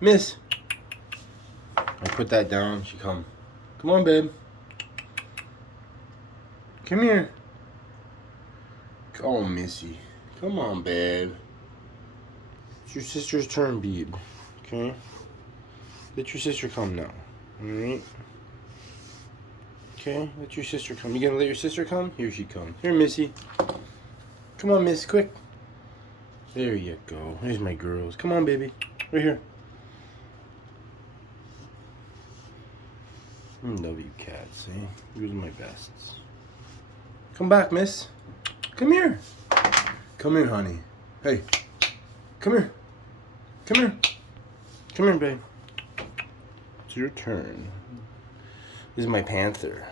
Miss. I put that down. She come. Come on, babe. Come here. Oh, Missy. Come on, babe. It's your sister's turn, babe. Okay? Let your sister come now. Alright? Okay? Let your sister come. You gonna let your sister come? Here she comes. Here, Missy. Come on, Miss. Quick. There you go. Here's my girls. Come on, baby. Right here. I love you cats, eh? You're my bests. Come back, miss. Come here. Come here, honey. Hey. Come here. Come here. Come here, babe. It's your turn. This is my panther.